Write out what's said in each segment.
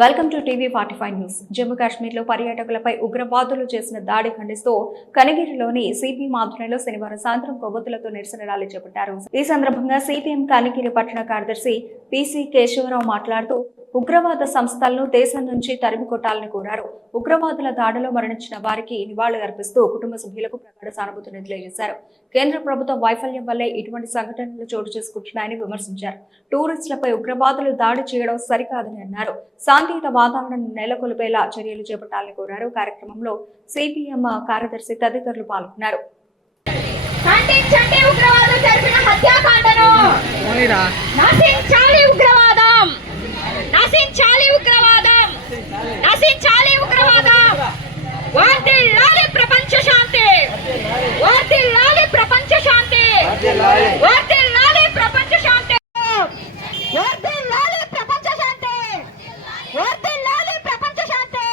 Welcome to TV 45 news. Jammu కాశ్మీర్లో పర్యాటకులపై ఉగ్రవాదులు చేసిన దాడి ఖండిస్తూ కనిగిరిలోని సిపిఎం ఆధ్వర్యంలో శనివారం సాయంత్రం కొవ్వొత్తులతో నిరసన ర్యాలీ చేపట్టారు. ఈ సందర్భంగా సిపిఎం కనిగిరి పట్టణ కార్యదర్శి పిసి కేశవరావు మాట్లాడుతూ ఉగ్రవాద సంస్థలను దేశం నుంచి తరిమి కొట్టాలని కోరారు. ఉగ్రవాదుల దాడిలో మరణించిన వారికి నివాళులు అర్పిస్తూ కుటుంబ సభ్యులకు ప్రగాఢ సానుభూతిని తెలియజేశారు. కేంద్ర ప్రభుత్వం వైఫల్యం వల్లే ఇటువంటి సంఘటనలు చోటు చేసుకుంటున్నాయని విమర్శించారు. టూరిస్టులపై ఉగ్రవాదులు దాడి చేయడం సరికాదని అన్నారు. శాంతియుత వాతావరణం నెలకొల్పేలా చర్యలు చేపట్టాలని కోరారు. కార్యక్రమంలో సిపిఎం కార్యదర్శి తదితరులు పాల్గొన్నారు. నశించాలి ఉగ్రవాదం, నశించాలి ఉగ్రవాదం. వర్ధిల్లాలి ప్రపంచ శాంతి, వర్ధిల్లాలి ప్రపంచ శాంతి, వర్ధిల్లాలి ప్రపంచ శాంతి, వర్ధిల్లాలి ప్రపంచ శాంతి, వర్ధిల్లాలి ప్రపంచ శాంతి.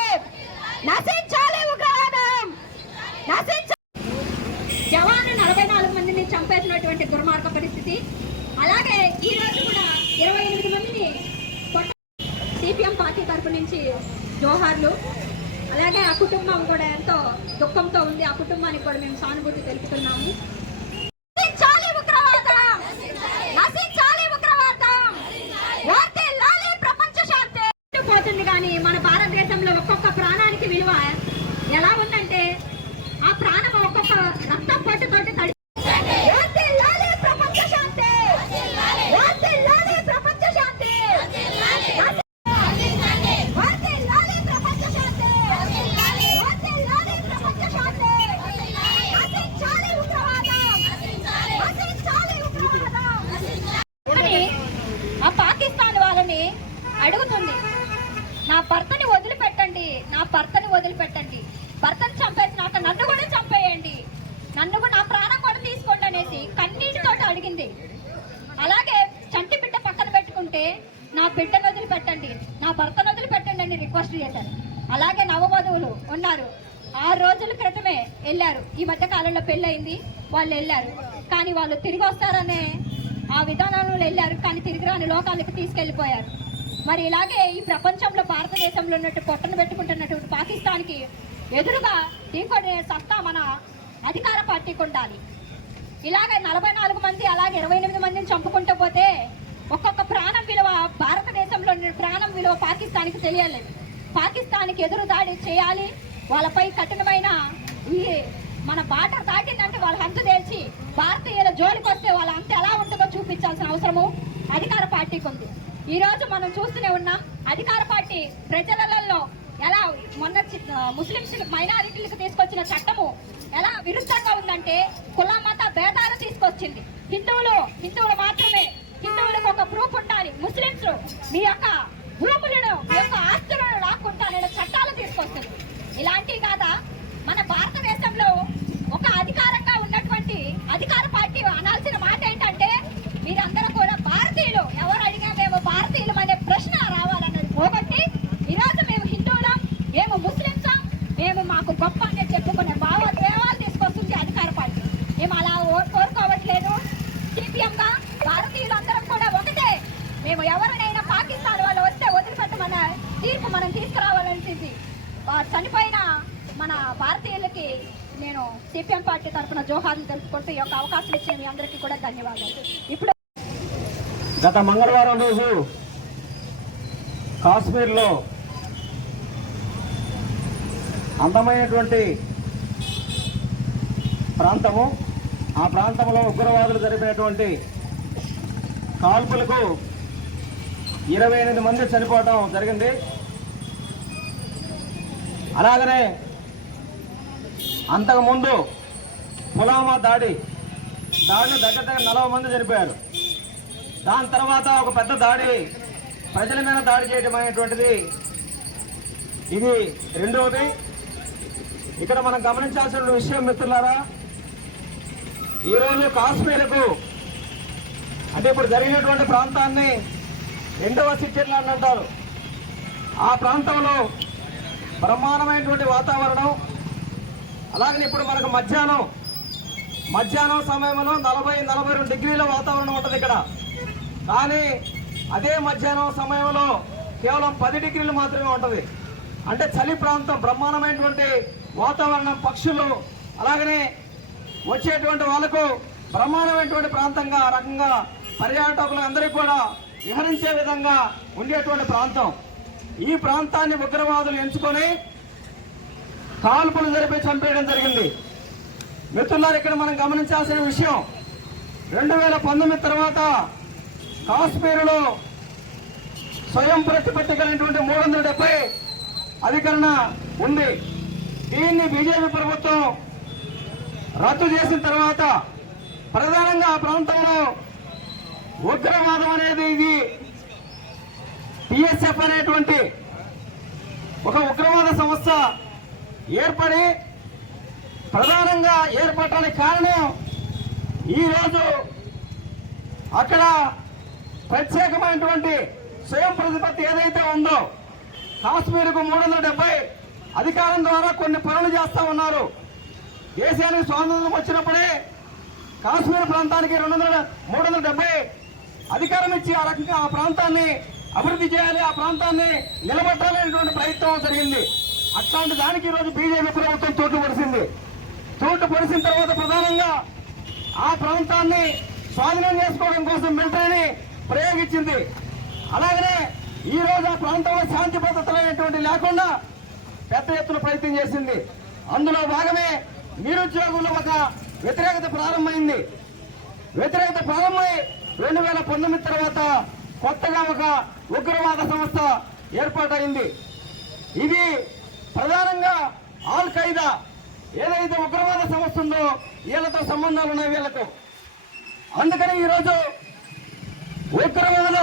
నశించాలి ఉగ్రవాదం, నశించాలి. జవాను 44 మందిని చంపేసినటువంటి దుర్మార్గ పరిస్థితి. అలాగే ఈ రోజు కూడా 28 మందిని సిపిఎం పార్టీ తరపు నుంచి జోహార్లు. అలాగే ఆ కుటుంబం కూడా ఎంతో దుఃఖంతో ఉంది. ఆ కుటుంబానికి కూడా మేము సానుభూతి తెలుపుతున్నాము. నశించాలి ఉగ్రవాదం, నశించాలి ఉగ్రవాదం, వర్ధిల్లాలి ప్రపంచ శాంతి. పోతుంది కానీ మన భారతదేశంలో ఒక్కొక్క ప్రాణానికి విలువ ఎలా ఉందంటే ఆ ప్రాణం ఒక్కొక్క రక్తం పట్టుతోటి తడి. వర్ధిల్లాలి ప్రపంచ శాంతి, వర్ధిల్లాలి ప్రపంచ శాంతి, ఆ పాకిస్తాన్ వాళ్ళని అడుగుతుంది, నా భర్తని వదిలిపెట్టండి, నా భర్తని వదిలిపెట్టండి, భర్తను చంపేసినాక నన్ను కూడా చంపేయండి, నన్ను నా ప్రాణం కూడా తీసుకోండి అనేసి కన్నీటితో అడిగింది. అలాగే చంటి బిడ్డ పక్కన పెట్టుకుంటే నా బిడ్డను వదిలిపెట్టండి, నా భర్తను వదిలిపెట్టండి అని రిక్వెస్ట్ చేశారు. అలాగే నవవధువులు ఉన్నారు, 6 రోజుల క్రితమే వెళ్ళారు. ఈ మధ్య కాలంలో పెళ్ళయింది, వాళ్ళు వెళ్ళారు. కానీ వాళ్ళు తిరిగి వస్తారనే ఆ విధానంలో వెళ్ళారు, కానీ తిరిగి రాని లోకాలకు తీసుకెళ్లిపోయారు. మరి ఇలాగే ఈ ప్రపంచంలో భారతదేశంలో ఉన్నట్టు పొట్టను పెట్టుకుంటున్నటువంటి పాకిస్తాన్కి ఎదురుగా ఢీకొనే సత్తా మన అధికార పార్టీకి ఉండాలి. ఇలాగే 44 మంది అలాగే 28 మందిని చంపుకుంటూ పోతే ఒక్కొక్క ప్రాణం విలువ, భారతదేశంలో ప్రాణం విలువ పాకిస్తాన్కి తెలియలేదు. పాకిస్తాన్కి ఎదురు దాడి చేయాలి, వాళ్ళపై కఠినమైన ఈ మన బార్డర్ దాటిందంటే వాళ్ళ హంతు తేల్చి భారతీయుల జోలికి వస్తే వాళ్ళ అంత ఎలా ఉంటుందో చూపించాల్సిన అవసరము అధికార పార్టీకి ఉంది. ఈ రోజు మనం చూస్తూనే ఉన్నాం, అధికార పార్టీ ప్రజలలో ఎలా మొన్న ముస్లింస్ మైనారిటీలకు తీసుకొచ్చిన చట్టము ఎలా విరుద్ధంగా ఉందంటే కుల మత భేదాలు తీసుకొచ్చింది. హిందువులు మాత్రమే, హిందువులకు ఒక ప్రూఫ్ ఉండాలి, ముస్లింస్ మీ యొక్క భూములను మీ యొక్క ఆస్తులను లాక్కుంటాననే చట్టాలు తీసుకొస్తుంది. ఇలాంటివి కాదా మన భారతదేశంలో ఒక అధికారంగా ఉన్నటువంటి అధికార పార్టీ అనాల్సిన మాట ఏంటంటే మీరందరూ కూడా భారతీయులు, ఎవరు అడిగా మేము భారతీయులు అనే ప్రశ్న రావాలన్నది పోగొట్టి ఈరోజు మేము హిందువులం, మేము ముస్లింసం, మేము మాకు గొప్ప అని చెప్పుకునే భావోద్వేగాలు తీసుకొస్తుంది అధికార పార్టీ. మేము అలా కోరుకోవట్లేదు. సిపిఎంగా భారతీయులందరం కూడా ఒకటే. మేము ఎవరినైనా పాకిస్తాన్ వాళ్ళు వస్తే వదిలిపెట్టమన్న తీర్పు మనం తీసుకురావాలనిసింది. చనిపోయిన మన భారతీయులకి నేను సిపిఎం పార్టీ తరఫున జోహార్లు తెలుపుకుంటూ ఈ యొక్క అవకాశం ఇచ్చిన మీ అందరికీ కూడా ధన్యవాదాలు. ఇప్పుడు గత మంగళవారం రోజు కాశ్మీర్లో అందమైనటువంటి ప్రాంతము, ఆ ప్రాంతంలో ఉగ్రవాదులు జరిపినటువంటి కాల్పులకు 28 మంది చనిపోవడం జరిగింది. అలాగనే అంతకుముందు పుల్వామా దాడిలో దగ్గర 40 మంది చనిపోయారు. దాని తర్వాత ఒక పెద్ద దాడి, ప్రజల మీద దాడి చేయడం అనేటువంటిది ఇది రెండవది. ఇక్కడ మనం గమనించాల్సిన విషయం మిత్రులారా, ఈరోజు కాశ్మీర్కు అంటే ఇప్పుడు జరిగినటువంటి ప్రాంతాన్ని 2వ స్విట్జర్లాండ్ అంటారు. ఆ ప్రాంతంలో బ్రహ్మాండమైనటువంటి వాతావరణం. అలాగే ఇప్పుడు మనకు మధ్యాహ్నం సమయంలో 40-42 డిగ్రీల వాతావరణం ఉంటుంది ఇక్కడ. కానీ అదే మధ్యాహ్నం సమయంలో కేవలం 10 డిగ్రీలు మాత్రమే ఉంటుంది. అంటే చలి ప్రాంతం, బ్రహ్మాండమైనటువంటి వాతావరణం, పక్షులు, అలాగనే వచ్చేటువంటి వాళ్ళకు బ్రహ్మాండమైనటువంటి ప్రాంతంగా ఆ రకంగా పర్యాటకులందరికీ కూడా విహరించే విధంగా ఉండేటువంటి ప్రాంతం. ఈ ప్రాంతాన్ని ఉగ్రవాదులు ఎంచుకొని కాల్పులు జరిపి చంపేయడం జరిగింది. మిత్రులారు, ఇక్కడ మనం గమనించాల్సిన విషయం, 2019 తర్వాత కాశ్మీరులో స్వయం ప్రతిపత్తికైనటువంటి 370 అధికరణ ఉంది. దీన్ని బీజేపీ ప్రభుత్వం రద్దు చేసిన తర్వాత ప్రధానంగా ఆ ప్రాంతంలో ఉగ్రవాదం అనేది ఇది పిఎస్ఎఫ్ అనేటువంటి ఒక ఉగ్రవాద సంస్థ ఏర్పడి ప్రధానంగా ఏర్పడటానికి కారణం ఈరోజు అక్కడ ప్రత్యేకమైనటువంటి స్వయం ప్రతిపత్తి ఏదైతే ఉందో, కాశ్మీర్కు 370 అధికారం ద్వారా కొన్ని పనులు చేస్తా ఉన్నారు. దేశానికి స్వాతంత్రం వచ్చినప్పుడే కాశ్మీర్ ప్రాంతానికి 370 అధికారం ఇచ్చి ఆ రకంగా ఆ ప్రాంతాన్ని అభివృద్ధి చేయాలి, ఆ ప్రాంతాన్ని నిలబెట్టాలనేటువంటి ప్రయత్నం జరిగింది. అట్లాంటి దానికి ఈరోజు బీజేపీ ప్రభుత్వం చోటు పొడిసిన తర్వాత ప్రధానంగా ఆ ప్రాంతాన్ని స్వాధీనం చేసుకోవడం కోసం మిలిటరీని ప్రయోగించింది. అలాగనే ఈ రోజు ఆ ప్రాంతంలో శాంతి భద్రతలు అనేటువంటి లేకుండా పెద్ద ఎత్తున ప్రయత్నం చేసింది. అందులో భాగమే నిరుద్యోగుల్లో ఒక వ్యతిరేకత ప్రారంభమైంది. వ్యతిరేకత ప్రారంభమై 2019 తర్వాత కొత్తగా ఒక ఉగ్రవాద సంస్థ ఏర్పాటైంది. ఇది ప్రధానంగా ఆల్ ఖైదా ఏదైతే ఉగ్రవాద సంస్థ ఉందో వీళ్ళతో సంబంధాలు ఉన్నాయి వీళ్ళకు. అందుకని ఈరోజు ఉగ్రవాద